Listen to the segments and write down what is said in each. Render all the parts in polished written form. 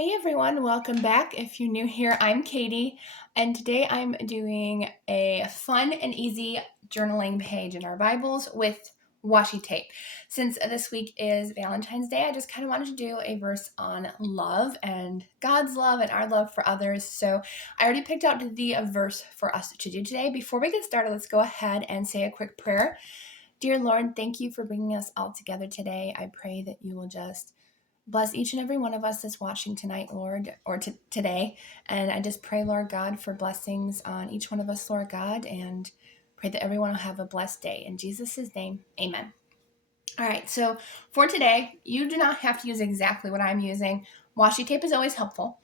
Hey everyone, welcome back. If you're new here, I'm Katie, and today I'm doing a fun and easy journaling page in our Bibles with washi tape. Since this week is Valentine's Day, I just kind of wanted to do a verse on love and God's love and our love for others. So I already picked out the verse for us to do today. Before we get started, let's go ahead and say a quick prayer. Dear Lord, thank you for bringing us all together today. I pray that you will just bless each and every one of us that's watching tonight, Lord, or today. And I just pray, Lord God, for blessings on each one of us, Lord God, and pray that everyone will have a blessed day. In Jesus' name, amen. All right, so for today, you do not have to use exactly what I'm using. Washi tape is always helpful,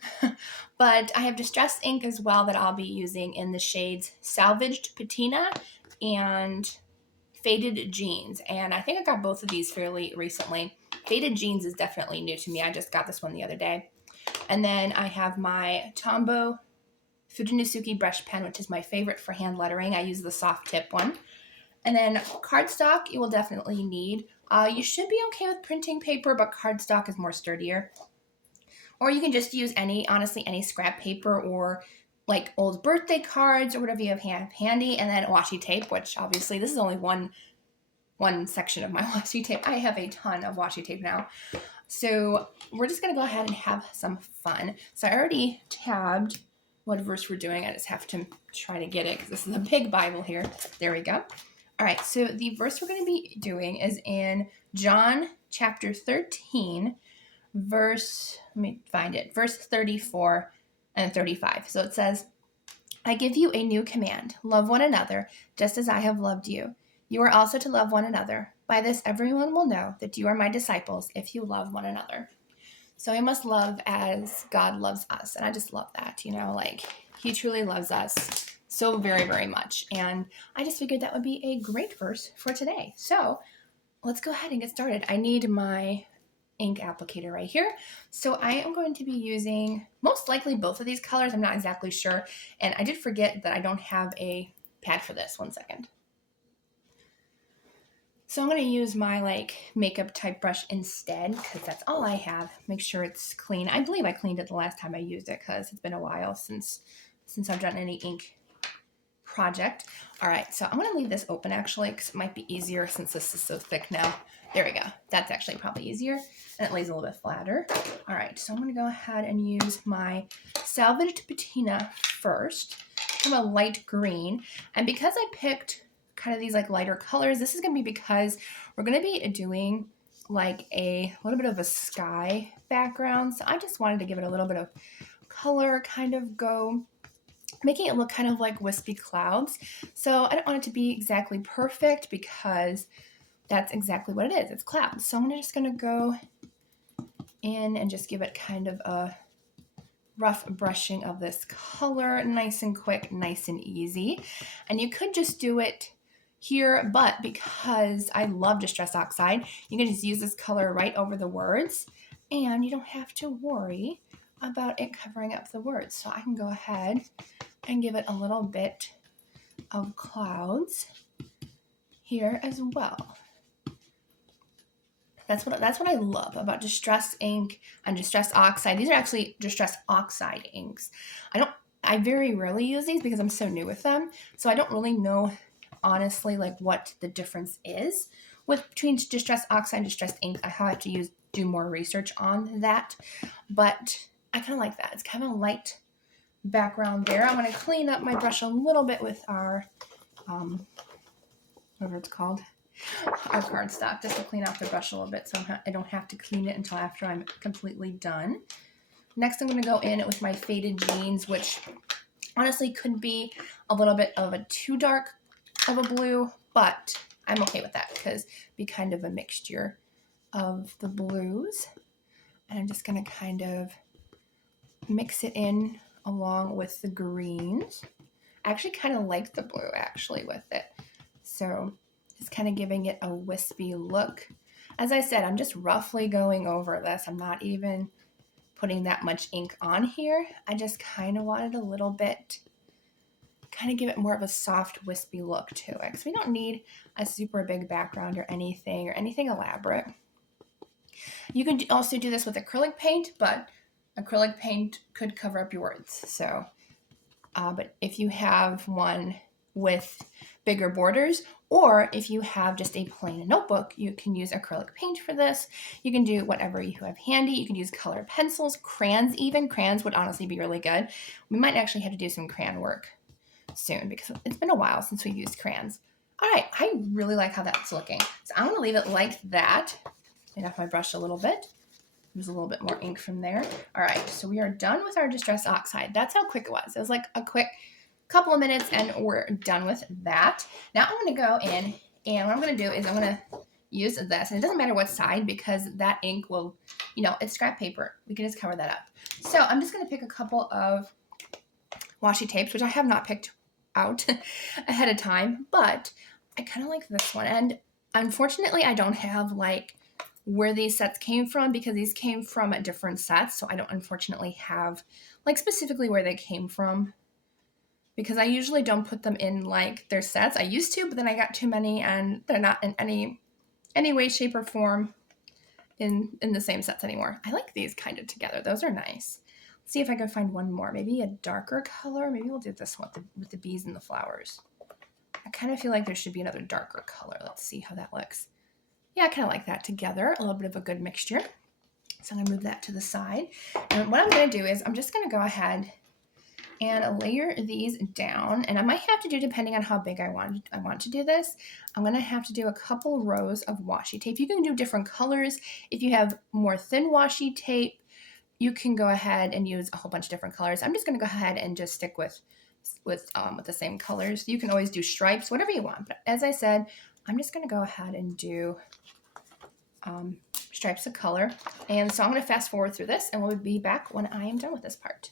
but I have distress ink as well that I'll be using in the shades Salvaged Patina and Faded Jeans. And I think I got both of these fairly recently. Faded Jeans is definitely new to me. I just got this one the other day. And then I have my Tombow Fujinisuke brush pen, which is my favorite for hand lettering. I use the soft tip one. And then cardstock you will definitely need. You should be okay with printing paper, but cardstock is more sturdier. Or you can just use honestly, any scrap paper or like old birthday cards or whatever you have handy. And then washi tape, which obviously this is only one section of my washi tape. I have a ton of washi tape now. So we're just going to go ahead and have some fun. So I already tabbed what verse we're doing. I just have to try to get it because this is a big Bible here. There we go. All right, so the verse we're going to be doing is in John chapter 13, verse 34 and 35. So it says, I give you a new command. Love one another, just as I have loved you. You are also to love one another. By this, everyone will know that you are my disciples if you love one another. So we must love as God loves us. And I just love that, he truly loves us so very, very much. And I just figured that would be a great verse for today. So let's go ahead and get started. I need my ink applicator right here. So I am going to be using most likely both of these colors. I'm not exactly sure. And I did forget that I don't have a pad for this. One second. So I'm going to use my makeup type brush instead because that's all I have. Make sure it's clean. I believe I cleaned it the last time I used it because it's been a while since I've done any ink project. All right, so I'm going to leave this open actually because it might be easier since this is so thick now. There we go. That's actually probably easier and it lays a little bit flatter. All right, so I'm going to go ahead and use my Salvaged Patina first. I'm a light green, and because I picked kind of these lighter colors, this is going to be because we're going to be doing a little bit of a sky background. So I just wanted to give it a little bit of color, kind of go making it look kind of like wispy clouds. So I don't want it to be exactly perfect because that's exactly what it is. It's clouds. So I'm just going to go in and just give it kind of a rough brushing of this color, nice and quick, nice and easy. And you could just do it here, but because I love Distress Oxide, you can just use this color right over the words and you don't have to worry about it covering up the words. So I can go ahead and give it a little bit of clouds here as well. That's what I love about Distress ink and Distress Oxide. These are actually Distress Oxide inks. I very rarely use these because I'm so new with them. So I don't really know honestly what the difference is between Distress Oxide and Distress ink. I have to do more research on that. But I kind of like that. It's kind of a light background there. I'm going to clean up my brush a little bit with our whatever it's called, our cardstock, just to clean out the brush a little bit so I don't have to clean it until after I'm completely done. Next, I'm going to go in with my Faded Jeans, which honestly could be a little bit of a too dark of a blue, but I'm okay with that because it'd be kind of a mixture of the blues. And I'm just going to kind of mix it in along with the greens. I actually kind of like the blue with it. So just kind of giving it a wispy look. As I said, I'm just roughly going over this. I'm not even putting that much ink on here. I just kind of wanted a little bit, kind of give it more of a soft, wispy look to it. Because we don't need a super big background or anything elaborate. You can also do this with acrylic paint, but acrylic paint could cover up your words. So, but if you have one with bigger borders, or if you have just a plain notebook, you can use acrylic paint for this. You can do whatever you have handy. You can use colored pencils, crayons even. Crayons would honestly be really good. We might actually have to do some crayon work soon because it's been a while since we've used crayons. All right, I really like how that's looking. So I'm gonna leave it like that. Take off my brush a little bit. There's a little bit more ink from there. All right, so we are done with our Distress Oxide. That's how quick it was. It was like a quick couple of minutes and we're done with that. Now I'm gonna go in and what I'm gonna do is I'm gonna use this, and it doesn't matter what side because that ink will, it's scrap paper. We can just cover that up. So I'm just gonna pick a couple of washi tapes, which I have not picked out ahead of time, but I kind of like this one. And unfortunately, I don't have like where these sets came from because these came from different sets. So I don't unfortunately have like specifically where they came from because I usually don't put them in like their sets. I used to, but then I got too many and they're not in any way, shape, or form in the same sets anymore. I like these kind of together. Those are nice. Let's see if I can find one more. Maybe a darker color. Maybe we'll do this one with the bees and the flowers. I kind of feel like there should be another darker color. Let's see how that looks. Yeah, I kind of like that together. A little bit of a good mixture. So I'm going to move that to the side. And what I'm going to do is I'm just going to go ahead and layer these down. And I might have to do, depending on how big I want to do this, I'm going to have to do a couple rows of washi tape. You can do different colors. If you have more thin washi tape, you can go ahead and use a whole bunch of different colors. I'm just going to go ahead and just stick with the same colors. You can always do stripes, whatever you want. But as I said, I'm just going to go ahead and do stripes of color. And so I'm going to fast forward through this and we'll be back when I am done with this part.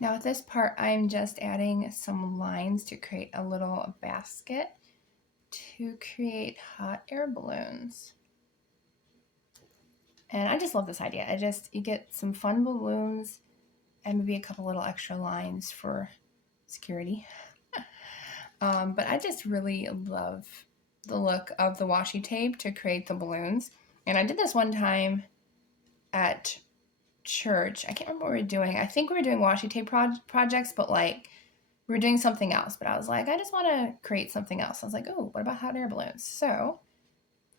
Now at this part, I'm just adding some lines to create a little basket to create hot air balloons. And I just love this idea. You get some fun balloons and maybe a couple little extra lines for security. But I just really love the look of the washi tape to create the balloons. And I did this one time at church. I can't remember what we were doing. I think we were doing washi tape projects, but like we were doing something else. But I was like, I just want to create something else. I was like, oh, what about hot air balloons? So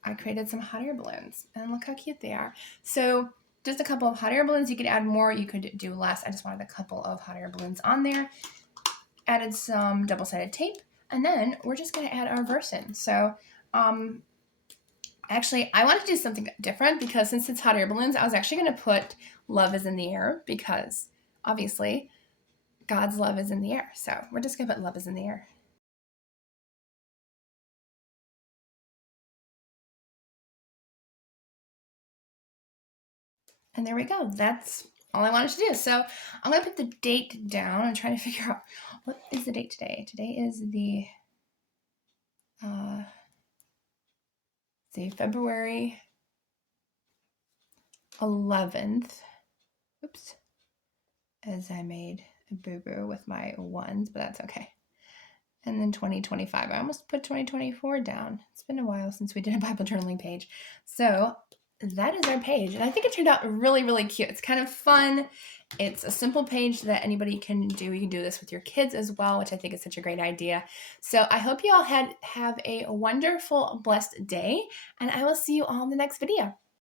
I created some hot air balloons and look how cute they are. So just a couple of hot air balloons. You could add more, you could do less. I just wanted a couple of hot air balloons on there. Added some double-sided tape, and then we're just going to add our verse in. So actually, I wanted to do something different because since it's hot air balloons, I was actually going to put love is in the air because obviously God's love is in the air. So we're just going to put love is in the air. And there we go. That's all I wanted to do. So I'm going to put the date down and try to figure out what is the date today. Today is the February 11th. Oops. As I made a boo-boo with my ones, but that's okay. and then 2025. I almost put 2024 down. It's been a while since we did a Bible journaling page. So that is our page, and I think it turned out really, really cute. It's kind of fun. It's a simple page that anybody can do. You can do this with your kids as well, which I think is such a great idea. So I hope you all have a wonderful, blessed day, and I will see you all in the next video.